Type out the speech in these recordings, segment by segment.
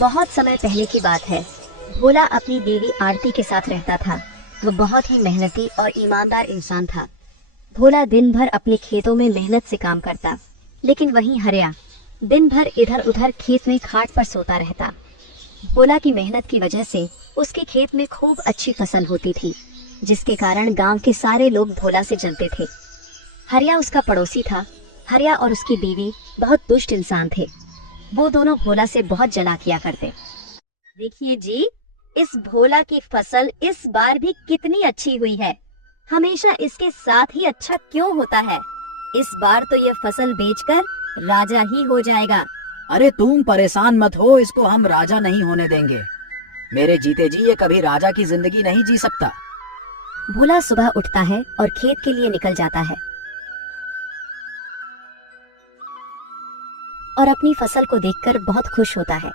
बहुत समय पहले की बात है। भोला अपनी बीवी आरती के साथ रहता था। वो बहुत ही मेहनती और ईमानदार इंसान था। भोला दिन भर अपने खेतों में मेहनत से काम करता, लेकिन वहीं हरिया दिन भर इधर उधर खेत में खाट पर सोता रहता। भोला की मेहनत की वजह से उसके खेत में खूब अच्छी फसल होती थी, जिसके कारण गांव के सारे लोग भोला से जलते थे। हरिया उसका पड़ोसी था। हरिया और उसकी बीवी बहुत दुष्ट इंसान थे। वो दोनों भोला से बहुत जला किया करते। देखिए जी, इस भोला की फसल इस बार भी कितनी अच्छी हुई है। हमेशा इसके साथ ही अच्छा क्यों होता है? इस बार तो ये फसल बेचकर राजा ही हो जाएगा। अरे तुम परेशान मत हो, इसको हम राजा नहीं होने देंगे। मेरे जीते जी ये कभी राजा की जिंदगी नहीं जी सकता। भोला सुबह उठता है और खेत के लिए निकल जाता है और अपनी फसल को देखकर बहुत खुश होता है।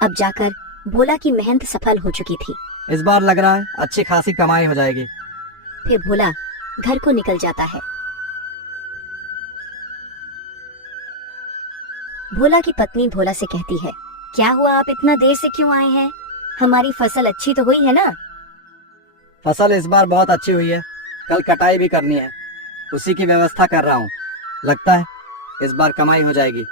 अब जाकर भोला की मेहनत सफल हो चुकी थी। इस बार लग रहा है अच्छी खासी कमाई हो जाएगी। फिर भोला घर को निकल जाता है। भोला की पत्नी भोला से कहती है, क्या हुआ, आप इतना देर से क्यों आए हैं? हमारी फसल अच्छी तो हुई है ना? फसल इस बार बहुत अच्छी हुई है, कल कटाई भी करनी है, उसी की व्यवस्था कर रहा हूँ। लगता है इस बार कमाई हो जाएगी।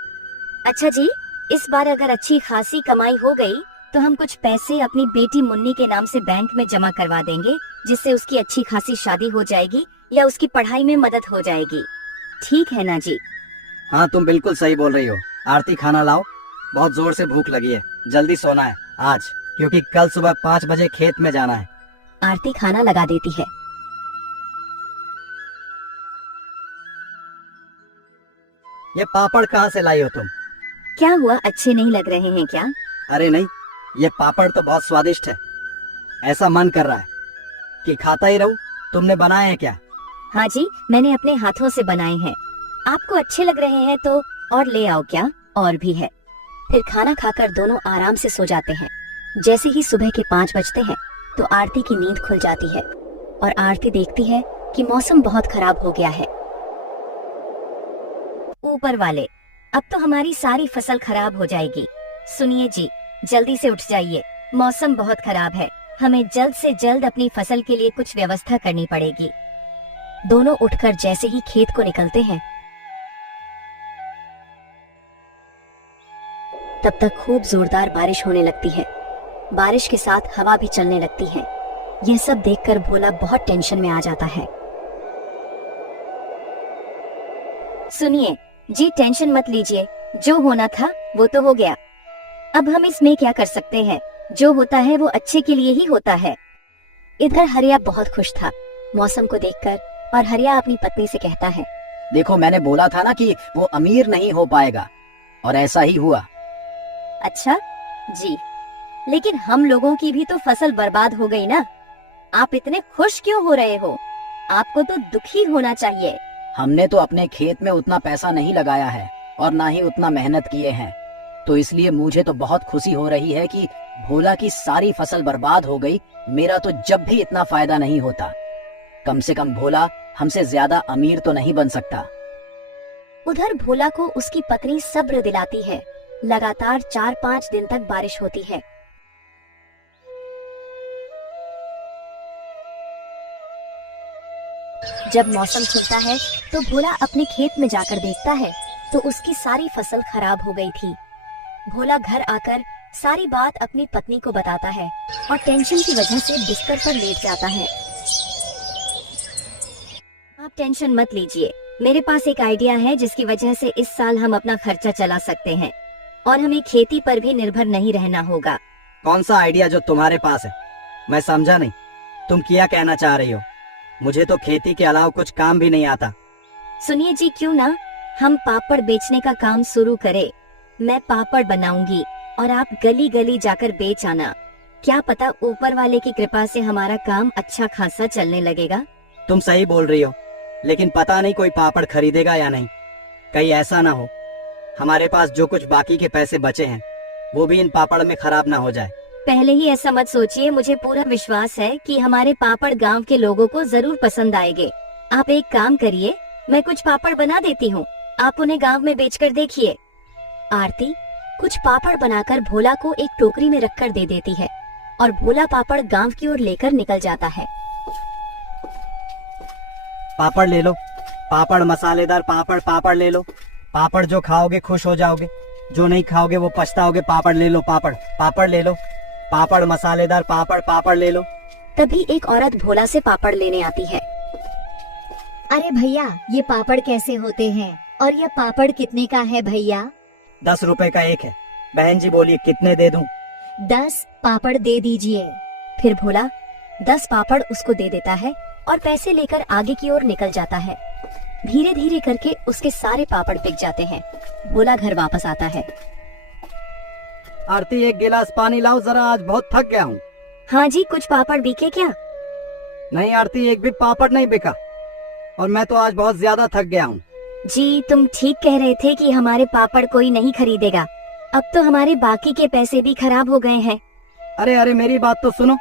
अच्छा जी, इस बार अगर अच्छी खासी कमाई हो गई तो हम कुछ पैसे अपनी बेटी मुन्नी के नाम से बैंक में जमा करवा देंगे, जिससे उसकी अच्छी खासी शादी हो जाएगी या उसकी पढ़ाई में मदद हो जाएगी। ठीक है ना जी? हाँ, तुम बिल्कुल सही बोल रही हो। आरती, खाना लाओ, बहुत जोर से भूख लगी है। जल्दी सोना है आज, क्योंकि कल सुबह 5 बजे खेत में जाना है। आरती खाना लगा देती है। ये पापड़ कहाँ से लाई हो तुम? क्या हुआ, अच्छे नहीं लग रहे हैं क्या? अरे नहीं, ये पापड़ तो बहुत स्वादिष्ट है। ऐसा मन कर रहा है कि खाता ही रहूं। तुमने बनाए हैं क्या? हाँ जी, मैंने अपने हाथों से बनाए हैं। आपको अच्छे लग रहे हैं तो और ले आओ क्या? और भी है। फिर खाना खाकर दोनों आराम से सो जाते हैं। जैसे ही सुबह के 5 बजते हैं तो आरती की नींद खुल जाती है और आरती देखती है कि मौसम बहुत खराब हो गया है। ऊपर वाले, अब तो हमारी सारी फसल खराब हो जाएगी। सुनिए जी, जल्दी से उठ जाइए, मौसम बहुत खराब है। हमें जल्द से जल्द अपनी फसल के लिए कुछ व्यवस्था करनी पड़ेगी। दोनों उठकर जैसे ही खेत को निकलते हैं, तब तक खूब जोरदार बारिश होने लगती है। बारिश के साथ हवा भी चलने लगती है। यह सब देखकर भोला बहुत टेंशन में आ जाता है। सुनिए जी, टेंशन मत लीजिए, जो होना था वो तो हो गया। अब हम इसमें क्या कर सकते हैं? जो होता है वो अच्छे के लिए ही होता है। इधर हरिया बहुत खुश था मौसम को देखकर, और हरिया अपनी पत्नी से कहता है, देखो, मैंने बोला था ना कि वो अमीर नहीं हो पाएगा, और ऐसा ही हुआ। अच्छा जी, लेकिन हम लोगों की भी तो फसल बर्बाद हो गई ना। आप इतने खुश क्यों हो रहे हो? आपको तो दुखी होना चाहिए। हमने तो अपने खेत में उतना पैसा नहीं लगाया है और ना ही उतना मेहनत किए हैं, तो इसलिए मुझे तो बहुत खुशी हो रही है कि भोला की सारी फसल बर्बाद हो गई। मेरा तो जब भी इतना फायदा नहीं होता। कम से कम भोला हमसे ज्यादा अमीर तो नहीं बन सकता। उधर भोला को उसकी पत्नी सब्र दिलाती है। लगातार 4-5 दिन तक बारिश होती है। जब मौसम खुलता है तो भोला अपने खेत में जाकर देखता है तो उसकी सारी फसल खराब हो गई थी। भोला घर आकर सारी बात अपनी पत्नी को बताता है और टेंशन की वजह से बिस्तर पर लेट जाता है। आप टेंशन मत लीजिए, मेरे पास एक आइडिया है जिसकी वजह से इस साल हम अपना खर्चा चला सकते हैं और हमें खेती पर भी निर्भर नहीं रहना होगा। कौन सा आइडिया जो तुम्हारे पास है? मैं समझा नहीं, तुम क्या कहना चाह रही हो? मुझे तो खेती के अलावा कुछ काम भी नहीं आता। सुनिए जी, क्यों ना हम पापड़ बेचने का काम शुरू करें। मैं पापड़ बनाऊंगी और आप गली गली जाकर बेच आना। क्या पता ऊपर वाले की कृपा से हमारा काम अच्छा खासा चलने लगेगा। तुम सही बोल रही हो, लेकिन पता नहीं कोई पापड़ खरीदेगा या नहीं। कहीं ऐसा ना हो हमारे पास जो कुछ बाकी के पैसे बचे हैं वो भी इन पापड़ में खराब ना हो जाए। पहले ही ऐसा मत सोचिए, मुझे पूरा विश्वास है कि हमारे पापड़ गांव के लोगों को जरूर पसंद आएंगे। आप एक काम करिए, मैं कुछ पापड़ बना देती हूँ, आप उन्हें गांव में बेचकर देखिए। आरती, कुछ पापड़ बनाकर भोला को एक टोकरी में रखकर दे देती है और भोला पापड़ गांव की ओर लेकर निकल जाता है। पापड़ ले लो, पापड़ मसालेदार पापड़, पापड़ ले लो। पापड़ जो खाओगे खुश हो जाओगे, जो नहीं खाओगे वो पछताओगे। पापड़ ले लो, पापड़, पापड़ ले लो। पापड़ मसालेदार पापड़, पापड़ ले लो। तभी एक औरत भोला से पापड़ लेने आती है। अरे भैया, ये पापड़ कैसे होते हैं और ये पापड़ कितने का है भैया? 10 रुपए का एक है। बहन जी बोलिए कितने दे दूं? 10 पापड़ दे दीजिए। फिर भोला 10 पापड़ उसको दे देता है और पैसे लेकर आगे की ओर निकल जाता है। धीरे धीरे करके उसके सारे पापड़ बिक जाते हैं। भोला घर वापस आता है। आरती, एक गिलास पानी लाओ जरा, आज बहुत थक गया हूँ। हाँ जी, कुछ पापड़ बिके क्या? नहीं आरती, एक भी पापड़ नहीं बिका और मैं तो आज बहुत ज्यादा थक गया हूँ। जी, तुम ठीक कह रहे थे कि हमारे पापड़ कोई नहीं खरीदेगा। अब तो हमारे बाकी के पैसे भी खराब हो गए हैं। अरे अरे, मेरी बात तो सुनो।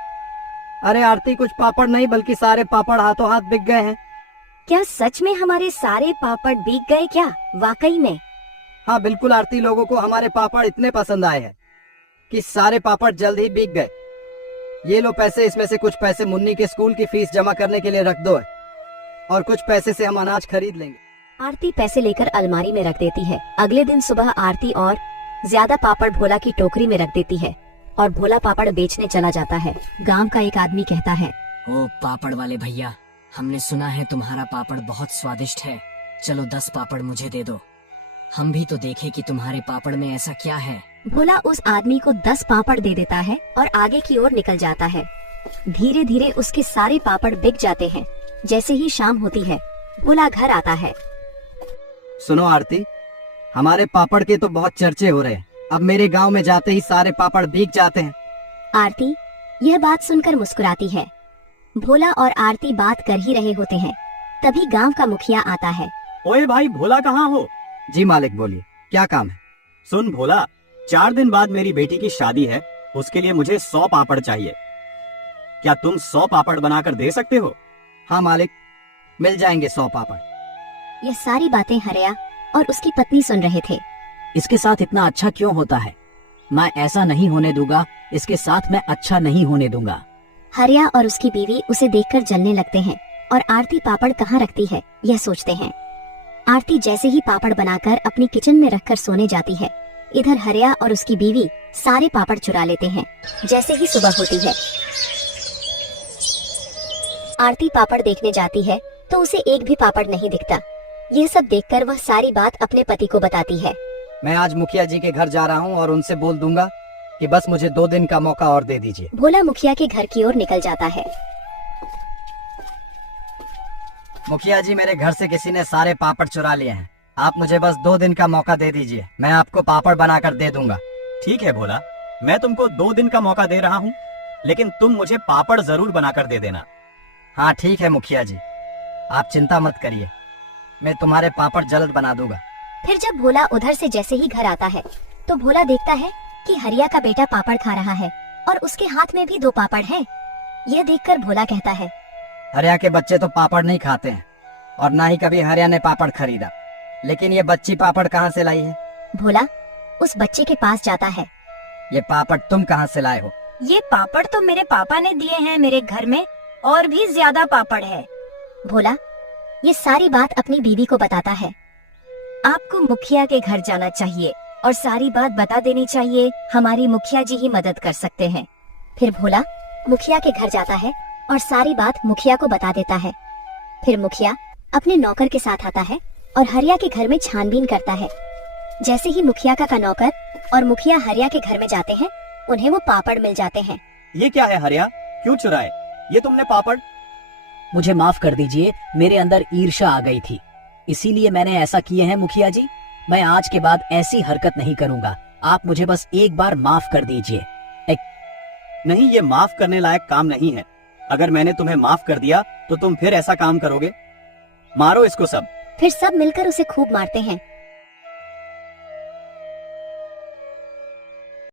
अरे आरती, कुछ पापड़ नहीं बल्कि सारे पापड़ हाथों हाथ बिक गए हैं। क्या सच में हमारे सारे पापड़ बिक गए क्या? वाकई में? हाँ बिल्कुल आरती, लोगों को हमारे पापड़ इतने पसंद आए हैं कि सारे पापड़ जल्द ही बिक गए। ये लो पैसे, इसमें से कुछ पैसे मुन्नी के स्कूल की फीस जमा करने के लिए रख दो और कुछ पैसे से हम अनाज खरीद लेंगे। आरती पैसे लेकर अलमारी में रख देती है। अगले दिन सुबह आरती और ज्यादा पापड़ भोला की टोकरी में रख देती है और भोला पापड़ बेचने चला जाता है। गांव का एक आदमी कहता है, ओ पापड़ वाले भैया, हमने सुना है तुम्हारा पापड़ बहुत स्वादिष्ट है। चलो 10 पापड़ मुझे दे दो, हम भी तो देखें कि तुम्हारे पापड़ में ऐसा क्या है। भोला उस आदमी को 10 पापड़ दे देता है और आगे की ओर निकल जाता है। धीरे धीरे उसके सारे पापड़ बिक जाते हैं। जैसे ही शाम होती है, भोला घर आता है। सुनो आरती, हमारे पापड़ के तो बहुत चर्चे हो रहे हैं। अब मेरे गांव में जाते ही सारे पापड़ बिक जाते हैं। आरती यह बात सुनकर मुस्कुराती है। भोला और आरती बात कर ही रहे होते हैं। तभी गांव का मुखिया आता है। ओए भाई, भोला कहाँ हो? जी मालिक, बोलिए क्या काम है? सुन भोला, 4 दिन बाद मेरी बेटी की शादी है, उसके लिए मुझे 100 पापड़ चाहिए। क्या तुम 100 पापड़ बनाकर दे सकते हो? हाँ मालिक, मिल जाएंगे 100 पापड़। यह सारी बातें हरिया और उसकी पत्नी सुन रहे थे। इसके साथ इतना अच्छा क्यों होता है? मैं ऐसा नहीं होने दूंगा, इसके साथ मैं अच्छा नहीं होने दूंगा। हरिया और उसकी बीवी उसे देखकर जलने लगते हैं और आरती पापड़ कहाँ रखती है यह सोचते हैं। आरती जैसे ही पापड़ बनाकर अपनी किचन में रखकर सोने जाती है, इधर हरिया और उसकी बीवी सारे पापड़ चुरा लेते हैं। जैसे ही सुबह होती है, आरती पापड़ देखने जाती है तो उसे एक भी पापड़ नहीं दिखता। यह सब देखकर वह सारी बात अपने पति को बताती है। मैं आज मुखिया जी के घर जा रहा हूँ और उनसे बोल दूंगा कि बस मुझे 2 दिन का मौका और दे दीजिए। भोला मुखिया के घर की ओर निकल जाता है। मुखिया जी, मेरे घर से किसी ने सारे पापड़ चुरा लिए हैं। आप मुझे बस 2 दिन का मौका दे दीजिए, मैं आपको पापड़ बनाकर दे दूंगा। ठीक है भोला, मैं तुमको 2 दिन का मौका दे रहा हूँ, लेकिन तुम मुझे पापड़ जरूर बनाकर दे देना। हाँ ठीक है मुखिया जी, आप चिंता मत करिए, मैं तुम्हारे पापड़ जल्द बना दूंगा। फिर जब भोला उधर से जैसे ही घर आता है तो भोला देखता है कि हरिया का बेटा पापड़ खा रहा है और उसके हाथ में भी 2 पापड़ हैं। यह देखकर भोला कहता है, हरिया के बच्चे तो पापड़ नहीं खाते हैं और ना ही कभी हरिया ने पापड़ खरीदा, लेकिन ये बच्ची पापड़ कहाँ से लाई है? भोला उस बच्चे के पास जाता है। ये पापड़ तुम कहाँ से लाए हो? ये पापड़ तो मेरे पापा ने दिए हैं, मेरे घर में और भी ज्यादा पापड़ है। भोला ये सारी बात अपनी बीवी को बताता है। आपको मुखिया के घर जाना चाहिए और सारी बात बता देनी चाहिए, हमारी मुखिया जी ही मदद कर सकते हैं। फिर भोला मुखिया के घर जाता है और सारी बात मुखिया को बता देता है। फिर मुखिया अपने नौकर के साथ आता है और हरिया के घर में छानबीन करता है। जैसे ही मुखिया का नौकर और मुखिया हरिया के घर में जाते हैं, उन्हें वो पापड़ मिल जाते हैं। ये क्या है हरिया, क्यों चुराए ये तुमने पापड़? मुझे माफ कर दीजिए, मेरे अंदर ईर्ष्या आ गई थी, इसीलिए मैंने ऐसा किए हैं मुखिया जी। मैं आज के बाद ऐसी हरकत नहीं करूंगा, आप मुझे बस एक बार माफ कर दीजिए। नहीं, ये माफ करने लायक काम नहीं है। अगर मैंने तुम्हें माफ कर दिया तो तुम फिर ऐसा काम करोगे? मारो इसको सब। फिर सब मिलकर उसे खूब मारते हैं